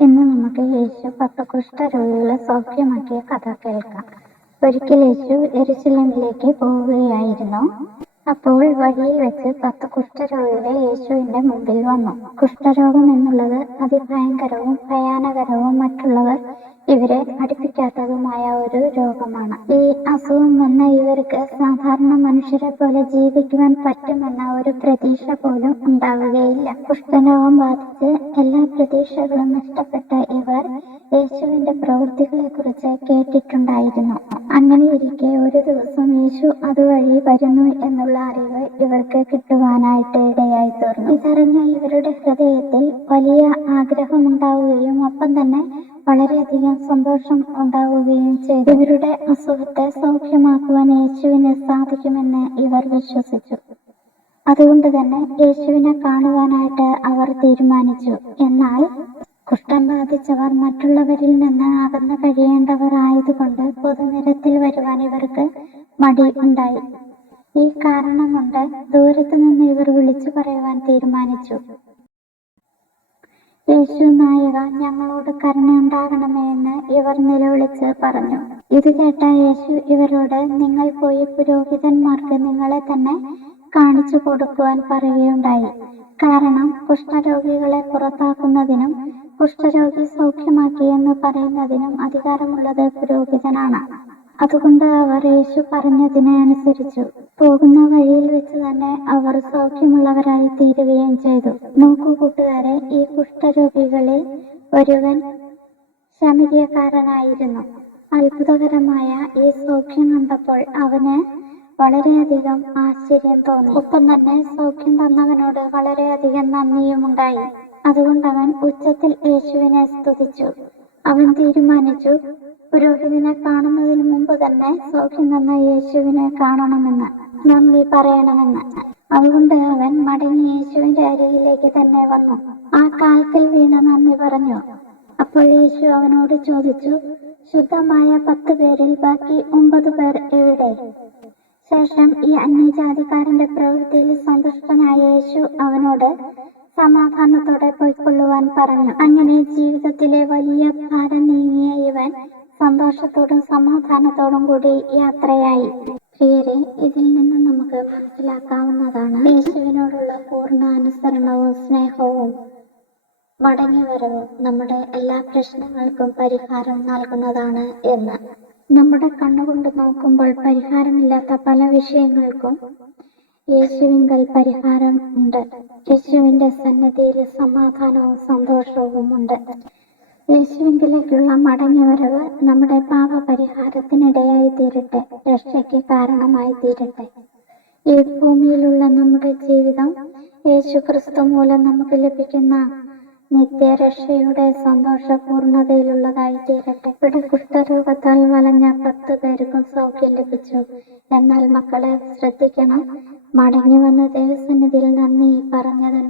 ഇന്ന് നമുക്ക് യേശു പത്ത് കുഷ്ഠരോഗികളെ സൗഖ്യമാക്കിയ കഥ കേൾക്കാം. ഒരിക്കൽ യേശു എരുസലേമിലേക്ക് പോവുകയായിരുന്നു. അപ്പോൾ വഴിയിൽ വെച്ച് പത്ത് കുഷ്ഠരോഗികളെ യേശുവിന്റെ മുമ്പിൽ വന്നു. കുഷ്ഠരോഗം എന്നുള്ളത് അതിഭയങ്കരവും ഭയാനകരവും മറ്റുള്ളവർ ഇവരെ അടുപ്പിക്കാത്തതുമായ ഒരു രോഗമാണ്. ഈ അസുഖം വന്ന ഇവർക്ക് സാധാരണ മനുഷ്യരെ പോലെ ജീവിക്കുവാൻ പറ്റുമെന്ന ഒരു പ്രതീക്ഷ പോലും ഉണ്ടാവുകയില്ല. കുഷ്ഠരോഗം ബാധിച്ച് എല്ലാ പ്രതീക്ഷകളും നഷ്ടപ്പെട്ട ഇവർ യേശുവിന്റെ പ്രവൃത്തികളെ കുറിച്ച് കേട്ടിട്ടുണ്ടായിരുന്നു. അങ്ങനെ ഇരിക്കെ ഒരു ദിവസം യേശു അതുവഴി വരുന്നു എന്നുള്ള അറിവ് ഇവർക്ക് കിട്ടുവാനായിട്ട് ഇടയായി തീർന്നു ഇതറിഞ്ഞ ഇവരുടെ ഹൃദയത്തിൽ വലിയ ആഗ്രഹമുണ്ടാവുകയും ഒപ്പം തന്നെ വളരെയധികം സന്തോഷം ഉണ്ടാവുകയും ചെയ്തു. ഇവരുടെ അസുഖത്തെ സൗഖ്യമാക്കുവാൻ യേശുവിന് സാധിക്കുമെന്ന് ഇവർ വിശ്വസിച്ചു. അതുകൊണ്ട് തന്നെ യേശുവിനെ കാണുവാനായിട്ട് അവർ തീരുമാനിച്ചു. എന്നാൽ കുഷ്ഠം ബാധിച്ചവർ മറ്റുള്ളവരിൽ നിന്ന് അകന്നു കഴിയേണ്ടവർ ആയതുകൊണ്ട് പൊതുനിരത്തിൽ വരുവാൻ ഇവർക്ക് മടി ഉണ്ടായി. ഈ കാരണം കൊണ്ട് ദൂരത്തു നിന്ന് ഇവർ വിളിച്ചു പറയുവാൻ തീരുമാനിച്ചു. യേശു നായക ഞങ്ങളോട് കരുണയുണ്ടാകണമേ എന്ന് ഇവർ നിലവിളിച്ച് പറഞ്ഞു. ഇത് കേട്ട യേശു ഇവരോട് നിങ്ങൾ പോയി പുരോഹിതന്മാർക്ക് നിങ്ങളെ തന്നെ കാണിച്ചു കൊടുക്കുവാൻ പറയുകയുണ്ടായി. കാരണം കുഷ്ഠരോഗികളെ പുറത്താക്കുന്നതിനും കുഷ്ഠരോഗി സൗഖ്യമാക്കി എന്ന് പറയുന്നതിനും അധികാരമുള്ളത് പുരോഹിതനാണ്. അതുകൊണ്ട് അവർ യേശു പറഞ്ഞതിനെ അനുസരിച്ചു. പോകുന്ന വഴിയിൽ വെച്ച് തന്നെ അവർ സൗഖ്യമുള്ളവരായി തീരുകയും ചെയ്തു. നോക്കൂ കൂട്ടുകാരെ ഈ കുഷ്ഠരോഗികളിൽ ഒരുവൻ ശമരിയക്കാരനായിരുന്നു. അത്ഭുതകരമായ ഈ സൗഖ്യം കണ്ടപ്പോൾ അവന് വളരെയധികം ആശ്ചര്യം തോന്നി. ഒപ്പം തന്നെ സൗഖ്യം തന്നവനോട് വളരെയധികം നന്ദിയും ഉണ്ടായി. അവൻ ഉച്ചത്തിൽ യേശുവിനെ സ്തുതിച്ചു. അവൻ തീരുമാനിച്ചു പുരോഹിതനെ കാണുന്നതിന് മുമ്പ് തന്നെ സൗഖ്യം തന്ന യേശുവിനെ കാണണമെന്ന് നന്ദി പറയണമെന്ന്. അതുകൊണ്ട് അവൻ മടങ്ങി യേശുവിന്റെ അരികിലേക്ക് തന്നെ വന്നു. ആ കാൽക്കൽ വീണ നന്ദി പറഞ്ഞു അപ്പോൾ യേശു അവനോട് ചോദിച്ചു ശുദ്ധമായ പത്ത് പേരിൽ ബാക്കി ഒമ്പത് പേർ എവിടെ? ശേഷം ഈ അന്യജാതിക്കാരന്റെ പ്രവൃത്തിയിൽ സന്തുഷ്ടനായ യേശു അവനോട് സമാധാനത്തോടെ പോയിക്കൊള്ളുവാൻ പറഞ്ഞു. അങ്ങനെ ജീവിതത്തിലെ വലിയ ഭാരം ഇവൻ സന്തോഷത്തോടും സമാധാനത്തോടും കൂടി യാത്രയായി. പ്രിയരെ ഇതിൽ നിന്ന് നമുക്ക് മനസ്സിലാക്കാവുന്നതാണ് യേശുവിനോടുള്ള പൂർണ അനുസരണവും സ്നേഹവും മടങ്ങിവരവും നമ്മുടെ എല്ലാ പ്രശ്നങ്ങൾക്കും പരിഹാരം നൽകുന്നതാണ് എന്ന്. നമ്മുടെ കണ്ണുകൊണ്ട് നോക്കുമ്പോൾ പരിഹാരമില്ലാത്ത പല വിഷയങ്ങൾക്കും യേശുവിങ്കൽ പരിഹാരം ഉണ്ട്. യേശുവിന്റെ സന്നദ്ധിയിൽ സമാധാനവും സന്തോഷവും ഉണ്ട് യേശുവിങ്കിലേക്കുള്ള മടങ്ങിവരവ് നമ്മുടെ പാപപരിഹാരത്തിനിടയായി തീരട്ടെ രക്ഷയ്ക്ക് കാരണമായി തീരട്ടെ ഈ ഭൂമിയിലുള്ള നമ്മുടെ ജീവിതം യേശു ക്രിസ്തു മൂലം നമുക്ക് ലഭിക്കുന്ന നിത്യരക്ഷയുടെ സന്തോഷപൂർണതയിലുള്ളതായി തീരട്ടെ ഇവിടെ കുഷ്ഠരോഗത്താൽ വലഞ്ഞ പത്ത് പേർക്കും സൗഖ്യം ലഭിച്ചു. എന്നാൽ മക്കളെ ശ്രദ്ധിക്കണം. മടങ്ങി വന്ന ദൈവസന്നിധിയിൽ നന്ദി പറഞ്ഞതും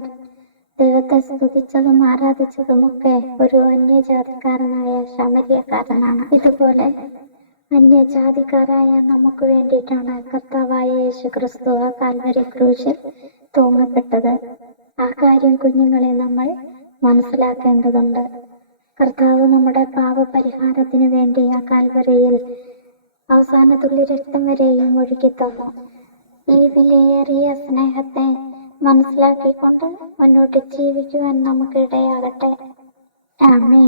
ദൈവത്തെ സ്തുതിച്ചതും ആരാധിച്ചതുമൊക്കെ ഒരു അന്യജാതിക്കാരനായ ശമരിയക്കാരനാണ്. ഇതുപോലെ അന്യജാതിക്കാരായ നമുക്ക് വേണ്ടിയിട്ടാണ് കർത്താവായ യേശു ക്രിസ്തു ആ കാൽവരി ക്രൂശിൽ തൂങ്ങപ്പെട്ടത് ആ കാര്യം കുഞ്ഞുങ്ങളെ നമ്മൾ മനസ്സിലാക്കേണ്ടതുണ്ട്. കർത്താവ് നമ്മുടെ പാപപരിഹാരത്തിന് വേണ്ടി ആ കാൽവരയിൽ അവസാന തുള്ളി രക്തം വരെയും ഒഴുകി തന്നു ഈ വിലയേറിയ സ്നേഹത്തെ മനസ്സിലാക്കിക്കൊണ്ട് മുന്നോട്ട് ജീവിക്കുവാൻ നമുക്ക് ഇടയാകട്ടെ ആമേ